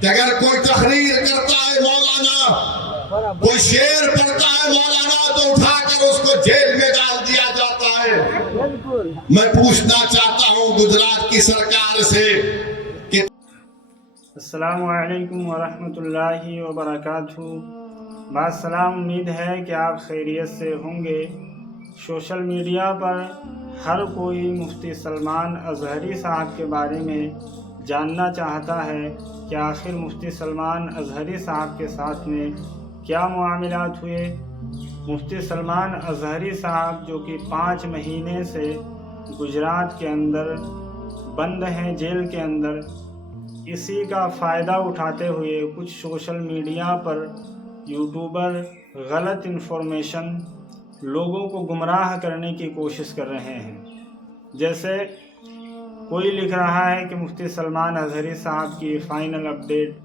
कि अगर कोई तकरीर करता है मौलाना, कोई शेर पढ़ता है मौलाना, तो उठाकर उसको जेल में डाल दिया जाता है। मैं पूछना चाहता हूँ गुजरात की सरकार से कि अस्सलामु अलैकुम वरहमतुल्लाहि वबरकातुहू। बासलाम, उम्मीद है कि आप खैरियत से होंगे। सोशल मीडिया पर हर कोई मुफ्ती सलमान अज़हरी साहब के बारे में जानना चाहता है कि आखिर मुफ्ती सलमान अज़हरी साहब के साथ में क्या मामलात हुए। मुफ्ती सलमान अज़हरी साहब जो कि 5 महीने से गुजरात के अंदर बंद हैं, जेल के अंदर, इसी का फ़ायदा उठाते हुए कुछ सोशल मीडिया पर यूट्यूबर गलत इन्फॉर्मेशन लोगों को गुमराह करने की कोशिश कर रहे हैं। जैसे कोई लिख रहा है कि मुफ्ती सलमान अज़हरी साहब की फ़ाइनल अपडेट,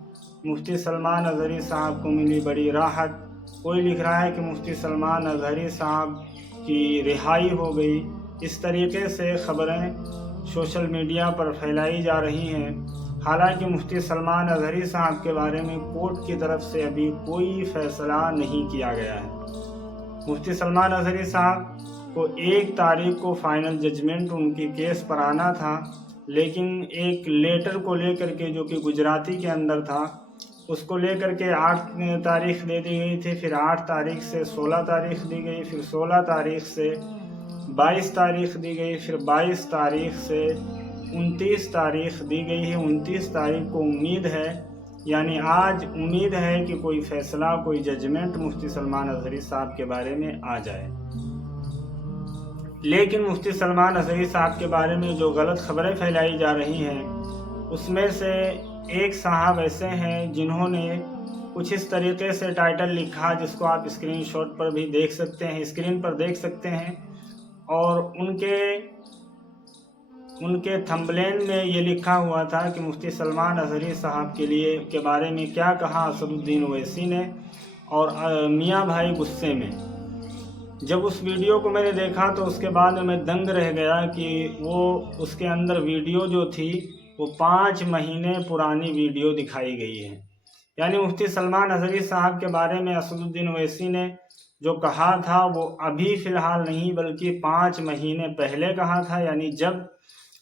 मुफ्ती सलमान अज़हरी साहब को मिली बड़ी राहत। कोई लिख रहा है कि मुफ्ती सलमान अज़हरी साहब की रिहाई हो गई। इस तरीके से ख़बरें सोशल मीडिया पर फैलाई जा रही हैं। हालांकि मुफ्ती सलमान अज़हरी साहब के बारे में कोर्ट की तरफ से अभी कोई फ़ैसला नहीं किया गया है। मुफ्ती सलमान अज़हरी साहब को 1 तारीख को फ़ाइनल जजमेंट उनकी केस पर आना था, लेकिन एक लेटर को लेकर के जो कि गुजराती के अंदर था, उसको लेकर के 8 तारीख दे दी गई थी। फिर 8 तारीख से 16 तारीख दी गई, फिर 16 तारीख से 22 तारीख दी गई, फिर 22 तारीख से 29 तारीख दी गई है। 29 तारीख को उम्मीद है, यानी आज उम्मीद है कि कोई फ़ैसला, कोई जजमेंट मुफ्ती सलमान अज़हरी साहब के बारे में आ जाए। लेकिन मुफ्ती सलमान अज़हरी साहब के बारे में जो गलत खबरें फैलाई जा रही हैं, उसमें से एक साहब ऐसे हैं जिन्होंने कुछ इस तरीके से टाइटल लिखा, जिसको आप स्क्रीनशॉट पर भी देख सकते हैं, स्क्रीन पर देख सकते हैं। और उनके थंबनेल में ये लिखा हुआ था कि मुफ्ती सलमान अज़हरी साहब के बारे में क्या कहा असदुद्दीन ओवैसी ने, और मियाँ भाई गुस्से में। जब उस वीडियो को मैंने देखा तो उसके बाद मैं दंग रह गया कि वो उसके अंदर वीडियो जो थी वो 5 महीने पुरानी वीडियो दिखाई गई है। यानी मुफ्ती सलमान अज़हरी साहब के बारे में असदुद्दीन ओवैसी ने जो कहा था वो अभी फ़िलहाल नहीं, बल्कि 5 महीने पहले कहा था। यानी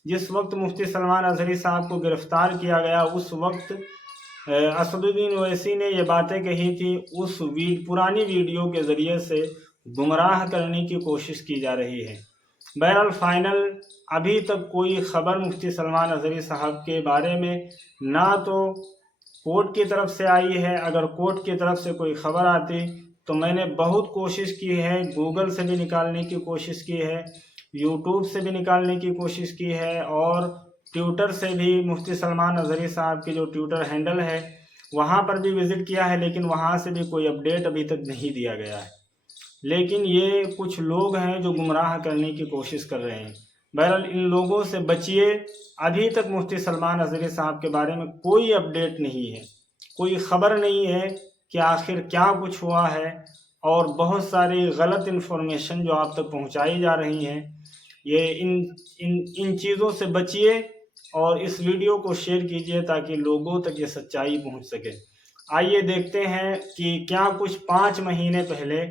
जिस वक्त मुफ्ती सलमान अज़हरी साहब को गिरफ़्तार किया गया, उस वक्त असदुद्दीन ओवैसी ने ये बातें कही थी। उस पुरानी वीडियो के ज़रिए से गुमराह करने की कोशिश की जा रही है। बहरहाल फ़ाइनल अभी तक कोई ख़बर मुफ्ती सलमान अज़हरी साहब के बारे में ना तो कोर्ट की तरफ से आई है। अगर कोर्ट की तरफ से कोई ख़बर आती तो मैंने बहुत कोशिश की है, गूगल से भी निकालने की कोशिश की है, यूट्यूब से भी निकालने की कोशिश की है, और ट्विटर से भी मुफ्ती सलमान अज़हरी साहब की जो ट्विटर हैंडल है वहाँ पर भी विज़िट किया है, लेकिन वहाँ से भी कोई अपडेट अभी तक नहीं दिया गया है। लेकिन ये कुछ लोग हैं जो गुमराह करने की कोशिश कर रहे हैं। बहरहाल इन लोगों से बचिए। अभी तक मुफ्ती सलमान अज़हरी साहब के बारे में कोई अपडेट नहीं है, कोई ख़बर नहीं है कि आखिर क्या कुछ हुआ है, और बहुत सारी गलत इन्फॉर्मेशन जो आप तक पहुंचाई जा रही हैं। ये इन चीज़ों से बचिए और इस वीडियो को शेयर कीजिए ताकि लोगों तक ये सच्चाई पहुंच सके। आइए देखते हैं कि क्या कुछ 5 महीने पहले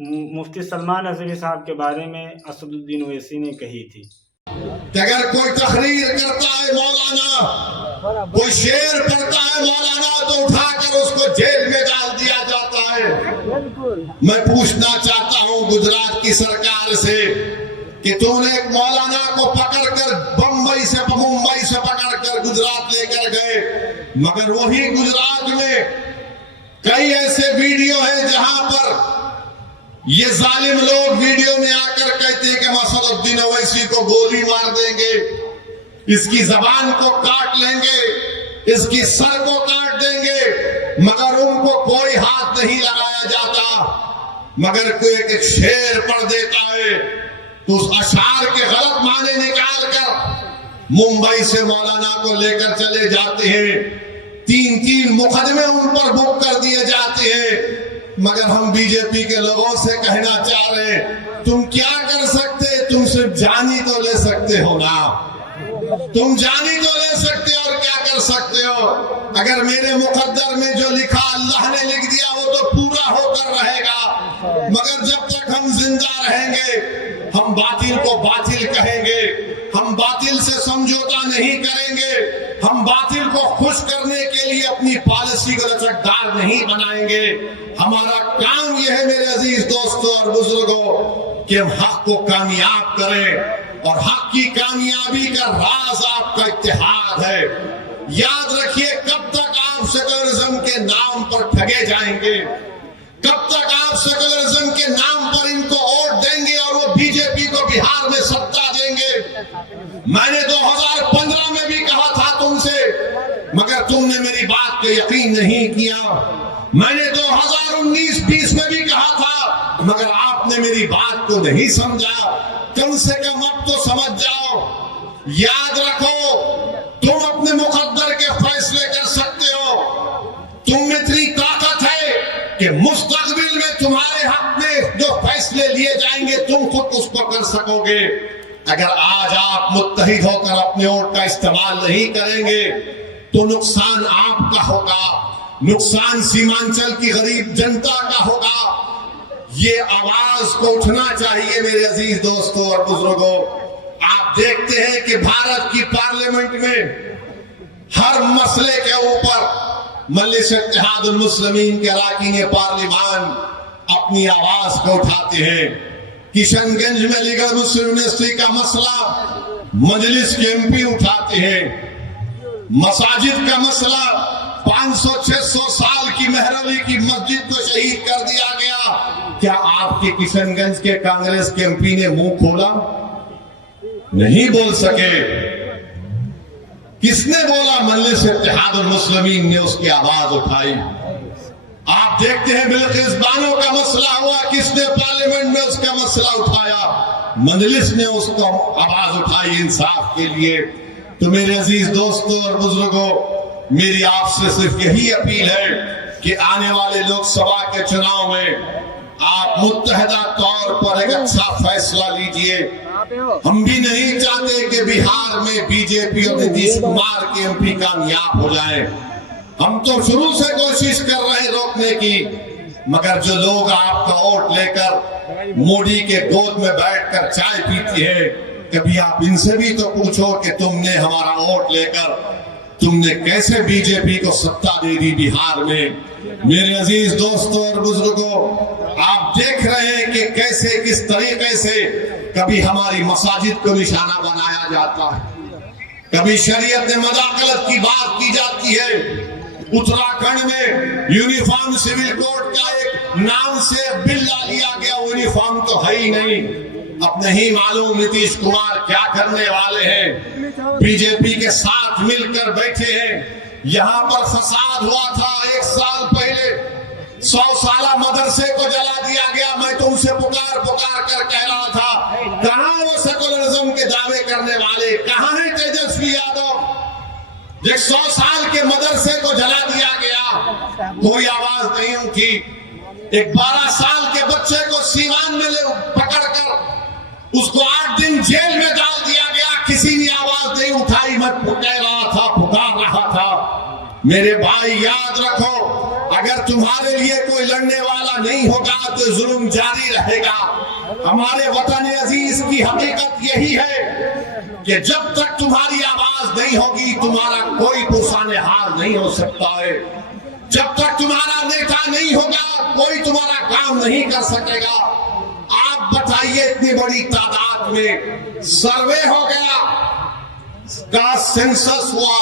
मुफ्ती सलमान अज़हरी साहब के बारे में असदुद्दीन ओवैसी ने कही थी। कि अगर कोई तकरीर करता है मौलाना, कोई शेर पढ़ता है मौलाना, तो उठाकर उसको जेल में डाल दिया जाता है। मैं पूछना चाहता हूँ गुजरात की सरकार से कि तूने एक मौलाना को पकड़कर मुंबई से पकड़कर गुजरात लेकर गए, मगर वही गुजरात में कई ऐसे वीडियो हैं जहां पर ये जालिम लोग वीडियो में आकर कहते हैं कि असदुद्दीन ओवैसी को गोली मार देंगे, इसकी जबान को काट लेंगे, इसकी सर को काट देंगे, मगर उनको कोई हाथ नहीं लगाया जाता। मगर कोई एक शेर पढ़ देता है तो उस अशार के गलत माने निकाल कर मुंबई से मौलाना को लेकर चले जाते हैं। 3-3 मुकदमे उन पर बुक कर दिए जाते हैं। मगर हम बीजेपी के लोगों से कहना चाह रहे हैं, तुम क्या कर सकते? तुम सिर्फ जानी तो ले सकते हो ना, तुम जानी तो ले सकते हो, और क्या कर कर सकते हो? अगर मेरे मुकद्दर में जो लिखा अल्लाह ने लिख दिया वो तो पूरा होकर रहेगा, मगर जब तक हम जिंदा रहेंगे हम बातिल को बातिल कहेंगे, हम बातिल से समझौता नहीं करेंगे, हम बातिल को खुश करने के लिए अपनी पॉलिसी को लचकदार नहीं बनाएंगे। हमारा काम यह है मेरे अजीज दोस्तों और बुजुर्गों कि हम हक को कामयाब करें, और हक की कामयाबी का राज आपका इत्तेहाद है। याद रखिए, कब तक आप सेकुलरिज्म के नाम पर ठगे जाएंगे, कब तक आप सेकुलरिज्म के नाम पर इनको वोट देंगे और वो बीजेपी को बिहार में सत्ता देंगे। मैंने 2015 में भी कहा था तुमसे, मगर तुमने मेरी बात पे यकीन नहीं किया। मैंने 2019-20 में भी कहा था, मगर आपने मेरी बात को नहीं समझा। कम से कम अब तो समझ जाओ। याद रखो, तुम अपने मुकद्दर के फैसले कर सकते हो। तुम में इतनी ताकत है कि मुस्तकबिल में तुम्हारे हक में जो फैसले लिए जाएंगे तुम खुद उसको कर सकोगे। अगर आज आप मुत्तहिद होकर अपने वोट का इस्तेमाल नहीं करेंगे तो नुकसान आपका होगा, नुकसान सीमांचल की गरीब जनता का होगा। ये आवाज को उठना चाहिए मेरे अजीज दोस्तों और बुजुर्गों। आप देखते हैं कि भारत की पार्लियामेंट में हर मसले के ऊपर मजलिस इत्तेहादुल मुस्लिमीन के अरकान पार्लिमान अपनी आवाज को उठाते हैं। किशनगंज में लीगल मुस्लिम यूनिवर्सिटी का मसला मजलिस के एमपी उठाते हैं। मसाजिद का मसला 500-600 साल की मेहरली की मस्जिद को शहीद कर दिया गया। क्या आपके किशनगंज के कांग्रेस के एमपी ने मुंह खोला? नहीं बोल सके। किसने बोला? मजलिस इत्तेहादुल मुस्लिमीन ने उसकी आवाज उठाई। आप देखते हैं बिल्किस बानो का मसला हुआ, किसने पार्लियामेंट में उसका मसला उठाया? मजलिस ने उसको आवाज उठाई इंसाफ के लिए। तो मेरे अजीज दोस्तों और बुजुर्गों, मेरी आपसे सिर्फ यही अपील है कि आने वाले लोकसभा के चुनाव में आप मुत्तहदा तौर पर एक अच्छा फैसला लीजिए। हम भी नहीं चाहते कि बिहार में बीजेपी और नीतीश कुमार के एमपी कामयाब हो जाए। हम तो शुरू से कोशिश कर रहे हैं रोकने की, मगर जो लोग आपका वोट लेकर मोदी के गोद में बैठकर चाय पीते हैं, कभी आप इनसे भी तो पूछो कि तुमने हमारा वोट लेकर तुमने कैसे बीजेपी को सत्ता दे दी बिहार में। मेरे अजीज दोस्तों और बुजुर्गों, आप देख रहे हैं कि कैसे किस तरीके से कभी हमारी मसाजिद को निशाना बनाया जाता है, कभी शरीयत में मदाखलत की बात की जाती है। उत्तराखंड में यूनिफॉर्म सिविल कोड का एक नाम से बिल ला लिया गया, यूनिफॉर्म तो है ही नहीं। अब नहीं मालूम नीतीश कुमार क्या करने वाले हैं। बीजेपी के साथ मिलकर बैठे हैं। यहाँ पर फसाद हुआ था 1 साल पहले, 100 साला मदरसे को जला दिया गया। मैं तो उनसे पुकार कर कह रहा था, कहाँ वो सेकुलरिज्म के दावे करने वाले, कहाँ है तेजस्वी यादव? 100 साल के मदरसे को जला दिया गया, कोई आवाज नहीं उठी। एक 12 साल के बच्चे को सीवान में पकड़कर उसको 8 दिन जेल में डाल दिया गया, किसी ने आवाज नहीं उठाई। मैं कह रहा था, पुकार रहा था। मेरे भाई याद रखो, अगर तुम्हारे लिए कोई लड़ने वाला नहीं होगा तो जुल्म जारी रहेगा। हमारे वतन अजीज की हकीकत यही है कि जब तक तुम्हारी आवाज नहीं होगी तुम्हारा कोई पुरसाने हाल नहीं हो सकता है। जब तक तुम्हारा नेता नहीं होगा कोई तुम्हारा काम नहीं कर सकेगा। आप बताइए, इतनी बड़ी तादाद में सर्वे हो गया, का सेंसस हुआ,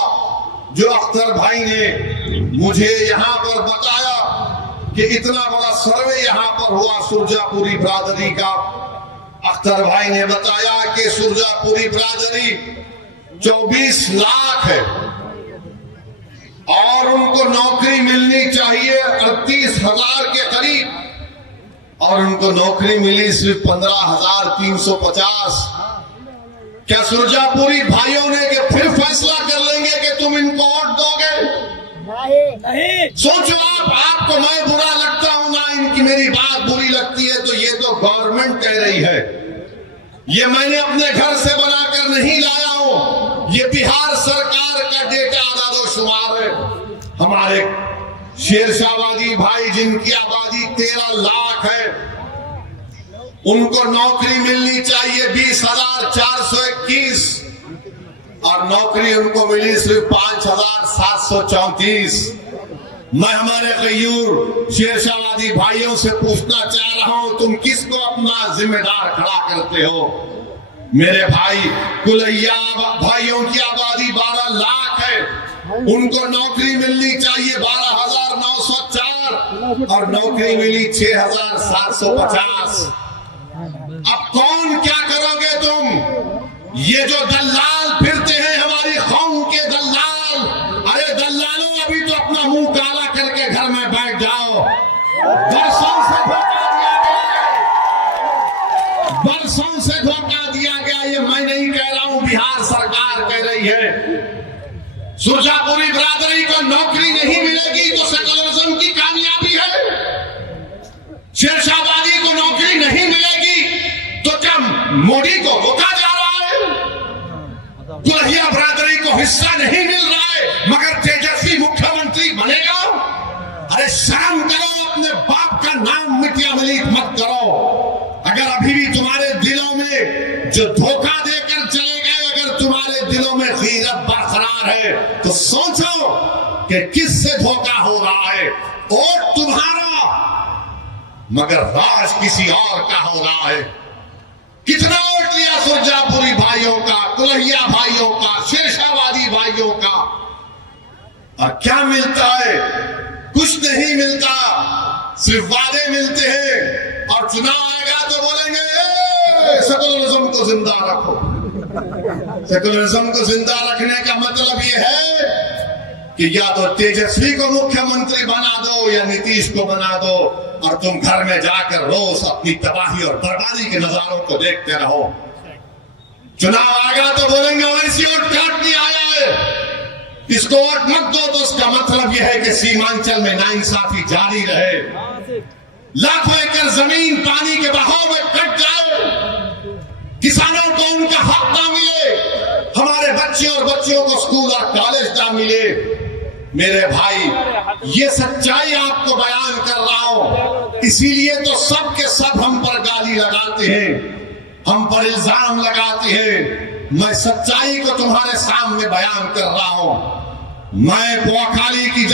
जो अख्तर भाई ने मुझे यहाँ पर बताया कि इतना बड़ा सर्वे यहाँ पर हुआ सुरजापुरी बिरादरी का। अख्तर भाई ने बताया कि सुरजापुरी बिरादरी 24 लाख है और उनको नौकरी मिलनी चाहिए 38,000 के करीब, और उनको नौकरी मिली सिर्फ 15,350। क्या सुरजापुरी भाइयों ने कि फिर फैसला कर लेंगे कि तुम इनको वोट दोगे? नहीं। सोचो आपको मैं बुरा लगता हूं ना, इनकी मेरी बात बुरी लगती है तो ये तो गवर्नमेंट कह रही है, ये मैंने अपने घर से बनाकर नहीं लाया हूं, ये बिहार सरकार का डेटा आदादोशुमार है। हमारे शेरशाहबादी भाई जिनकी आबादी 13 लाख है, उनको नौकरी मिलनी चाहिए 20,421 और नौकरी उनको मिली सिर्फ 5,734। मैं हमारे गयूर शेरशाहबादी भाइयों से पूछना चाह रहा हूं, तुम किसको अपना जिम्मेदार खड़ा करते हो? मेरे भाई, कुलैया भाइयों की आबादी 12 लाख है, उनको नौकरी मिलनी चाहिए 12,904 और नौकरी मिली 6,750। अब कौन क्या करोगे तुम? ये जो दलाल फिरते हैं, हमारी कौम के दलाल, अरे दलालों, अभी तो अपना मुंह काला करके घर में बैठ जाओ। बरसों से धोखा दिया गया, बरसों से धोखा दिया गया। ये मैं नहीं कह रहा हूं, बिहार सरकार कह रही है। सुरजापुरी बिरादरी को नौकरी नहीं मिलेगी तो सेकुलरिज्म की कामयाबी है। शेरशाहबादी को नौकरी नहीं मिलेगी तो क्या मोदी को रोका जा रहा है? कुलैया बिरादरी को हिस्सा नहीं मिल रहा है मगर तेजस्वी मुख्यमंत्री बनेगा? अरे शर्म करो, अपने बाप का नाम मिटिया मिलीत मत करो। अगर अभी भी तुम्हारे दिलों में जो धोखा देकर चले गए, अगर तुम्हारे दिलों में गीरत बरकरार है तो सोचो कि किससे धोखा हो रहा है। वोट तुम्हारा मगर राज किसी और का हो रहा है। कितना वोट लिया सुरजापुरी भाइयों का, कुलैया भाइयों का, शेरशाहबादी भाइयों का, और क्या मिलता है? कुछ नहीं मिलता, सिर्फ वादे मिलते हैं और चुनाव आएगा तो बोलेंगे सेकुलरिज्म को जिंदा रखो। सेकुलरिज्म को जिंदा रखने का मतलब ये है कि या तो तेजस्वी को मुख्यमंत्री बना दो या नीतीश को बना दो और तुम घर में जाकर रोज अपनी तबाही और बर्बादी के नजारों को देखते रहो। चुनाव आएगा तो बोलेंगे वैसी वोट काटनी आया है, इसको वोट मत दो। तो उसका मतलब यह है कि सीमांचल में नाइंसाफी जारी रहे, लाखों एकड़ जमीन पानी के बहाव में कट जाए, किसानों को उनका हक ना मिले, हमारे बच्चे और बच्चियों को स्कूल और कॉलेज ना मिले। मेरे भाई, ये सच्चाई आपको बयान कर रहा हूं, इसीलिए तो सब के सब हम पर गाली लगाते हैं, हम पर इल्जाम लगाते हैं। मैं सच्चाई को तुम्हारे सामने बयान कर रहा हूं। मैं बोकाली की